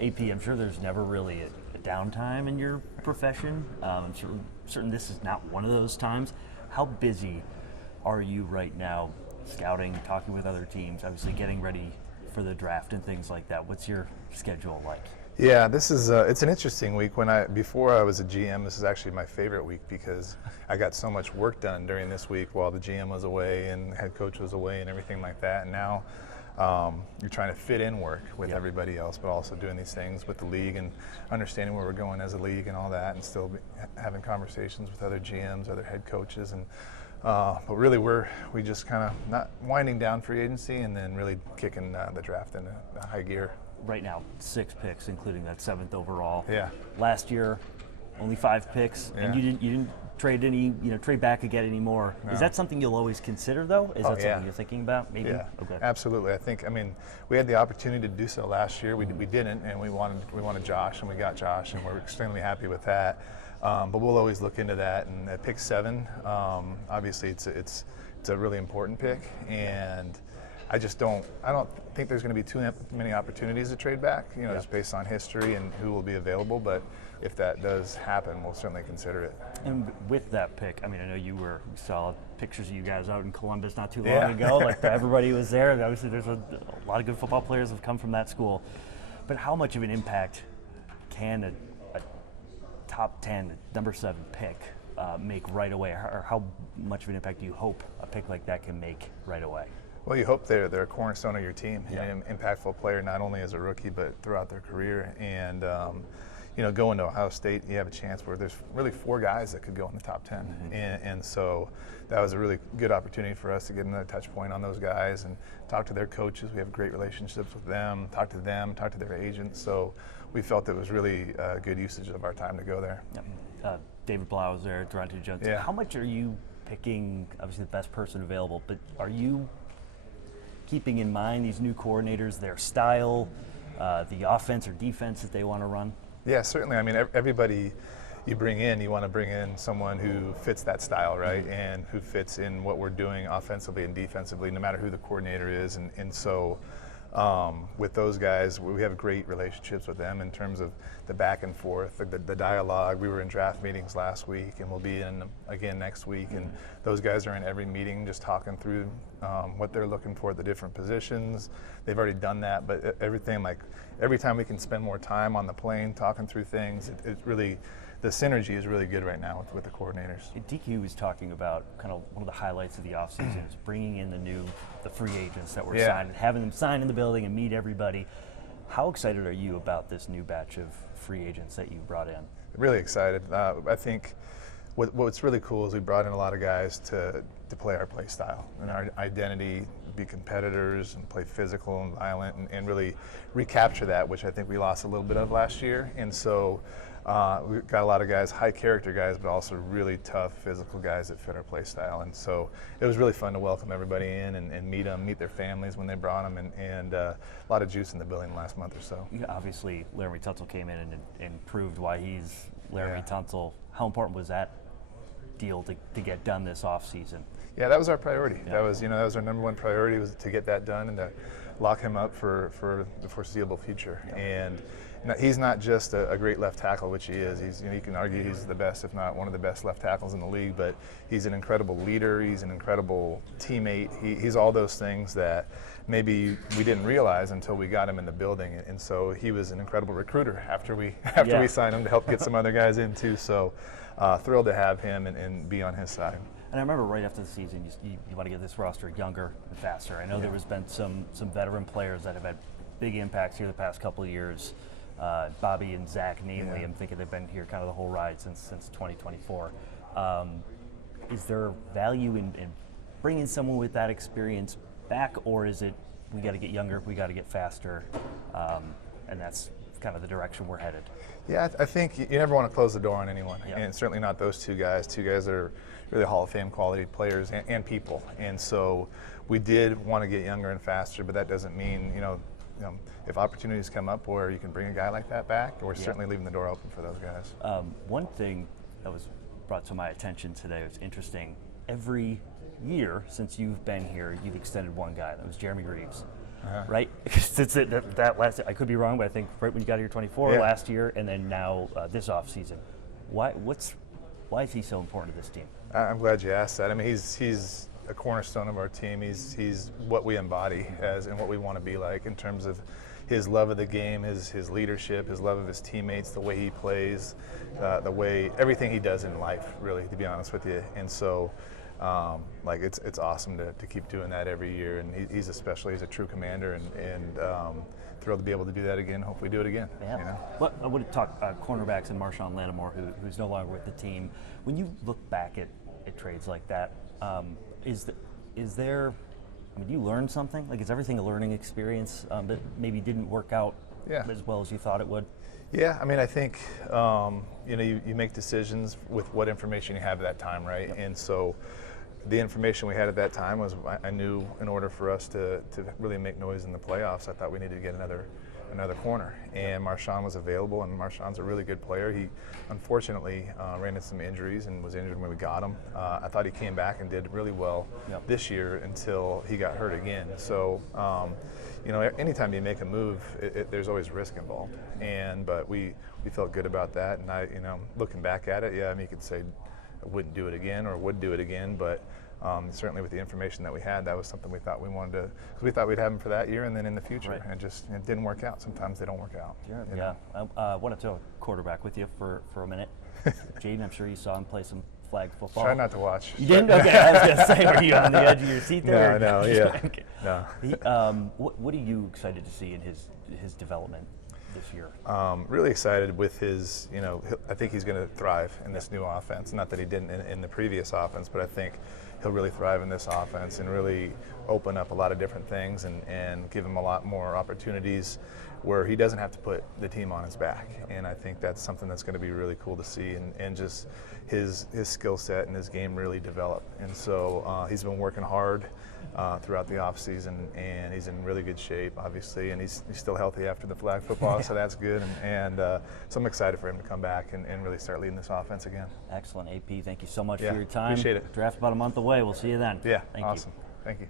AP, I'm sure there's never really a downtime in your profession. I'm certain this is not one of those times. How busy are you right now scouting, talking with other teams, obviously getting ready for the draft and things like that? What's your schedule like? Yeah, this is it's an interesting week. Before I was a GM, this is actually my favorite week because I got so much work done during this week while the GM was away and head coach was away and everything like that. And now you're trying to fit in work with everybody else, but also doing these things with the league and understanding where we're going as a league and all that, and still having conversations with other GMs, other head coaches, and but really we just kind of not winding down free agency and then really kicking the draft into high gear. Right now, 6 picks, including that 7th overall. Yeah. Last year, only 5 picks, and you didn't trade back and get any more. No. Is that something you'll always consider, though? Is that something you're thinking about? Maybe. Yeah. Okay. Absolutely. We had the opportunity to do so last year. We didn't, and we wanted Josh, and we got Josh, and we're extremely happy with that. But we'll always look into that. And at pick 7, obviously it's a really important pick, and I don't think there's going to be too many opportunities to trade back, just based on history and who will be available. But if that does happen, we'll certainly consider it. And with that pick, I know we saw pictures of you guys out in Columbus not too long ago. Like everybody was there. And obviously, there's a lot of good football players have come from that school. But how much of an impact can a top 10, number 7 pick make right away? Or how much of an impact do you hope a pick like that can make right away? Well, you hope they're a cornerstone of your team, an impactful player not only as a rookie but throughout their career. And going to Ohio State, you have a chance where there's really 4 guys that could go in the top 10, and so that was a really good opportunity for us to get another touch point on those guys and talk to their coaches. We have great relationships with them, talk to their agents. So we felt it was really good usage of our time to go there. Yep. David Blau was there, Durante Jones. Yeah. How much are you picking, obviously the best person available, but are you keeping in mind these new coordinators, their style, the offense or defense that they want to run? Yeah, certainly. Everybody you bring in, you want to bring in someone who fits that style, right? And who fits in what we're doing offensively and defensively, no matter who the coordinator is. And so with those guys, we have great relationships with them in terms of the back and forth, the dialogue. We were in draft meetings last week, and we'll be in again next week. And those guys are in every meeting just talking through what they're looking for at the different positions. They've already done that, but every time we can spend more time on the plane talking through things, it really, the synergy is really good right now with the coordinators. DQ was talking about kind of one of the highlights of the offseason is bringing in the free agents that were signed, having them sign in the building and meet everybody. How excited are you about this new batch of free agents that you brought in? Really excited. I think what's really cool is we brought in a lot of guys to play our play style and our identity, be competitors and play physical and violent and really recapture that, which I think we lost a little bit of last year. And so we've got a lot of guys, high character guys, but also really tough physical guys that fit our play style. And so it was really fun to welcome everybody in and meet them, meet their families when they brought them, and a lot of juice in the building the last month or so. Obviously, Laramie Tunsil came in and proved why he's Laramie Tunsil. How important was that deal to get done this off season? Yeah, that was our priority. That was our number one priority, was to get that done and to lock him up for the foreseeable future. And he's not just a great left tackle, which he is. You can argue he's the best, if not one of the best left tackles in the league, but he's an incredible leader. He's an incredible teammate. He's all those things that maybe we didn't realize until we got him in the building. And so he was an incredible recruiter after we signed him to help get some other guys in too. So thrilled to have him and be on his side. And I remember right after the season, you want to get this roster younger and faster. I know there has been some veteran players that have had big impacts here the past couple of years. Bobby and Zach, namely, I'm thinking they've been here kind of the whole ride since 2024. Is there value in bringing someone with that experience back, or is it we got to get younger, we got to get faster, and that's kind of the direction we're headed? Yeah, I think you never want to close the door on anyone, and certainly not those two guys that are really Hall of Fame quality players and people. And so we did want to get younger and faster, but that doesn't mean, if opportunities come up where you can bring a guy like that back, we're certainly leaving the door open for those guys. One thing that was brought to my attention today was interesting. Every year since you've been here, you've extended one guy. That was Jeremy Reeves. right? Since that last, I could be wrong, but I think right when you got here 24 last year, and then now this offseason. Why is he so important to this team? I'm glad you asked that. I mean, he's a cornerstone of our team. He's what we embody as and what we want to be like in terms of his love of the game, his leadership, his love of his teammates, the way he plays, the way everything he does in life, really, to be honest with you. And so, like it's awesome to keep doing that every year. And he's a true commander, and thrilled to be able to do that again. Hopefully, do it again. Yeah. You know? Well, I want to talk cornerbacks and Marshawn Lattimore, who's no longer with the team. When you look back at trades like that, is there? I mean, do you learn something? Like, is everything a learning experience that maybe didn't work out as well as you thought it would? Yeah, I mean, I think you make decisions with what information you have at that time, right? Yep. And so, the information we had at that time was I knew in order for us to really make noise in the playoffs, I thought we needed to get another corner, and Marshawn was available, and Marshawn's a really good player. He unfortunately ran into some injuries and was injured when we got him. I thought he came back and did really well this year until he got hurt again. So, anytime you make a move, there's always risk involved, but we felt good about that. And looking back at it, I mean, you could say I wouldn't do it again or would do it again, but certainly with the information that we had, that was something we thought we wanted to, because we thought we'd have him for that year and then in the future, and it didn't work out. Sometimes they don't work out. Sure. I wanted to quarterback with you for a minute. Jaden, I'm sure you saw him play some flag football. Try not to watch. You didn't? Okay, I was going to say, were you on the edge of your seat there? No, Okay. No. What are you excited to see in his development this year? Really excited with his, I think he's going to thrive in this new offense. Not that he didn't in the previous offense, but I think he'll really thrive in this offense and really open up a lot of different things and give him a lot more opportunities where he doesn't have to put the team on his back. And I think that's something that's going to be really cool to see, and just his skill set and his game really develop. And so he's been working hard throughout the offseason, and he's in really good shape, obviously, and he's still healthy after the flag football, so that's good. And so I'm excited for him to come back and really start leading this offense again. Excellent. AP, thank you so much for your time. Appreciate it. Draft's about a month away. We'll see you then. Yeah, Thank awesome. you. Thank you.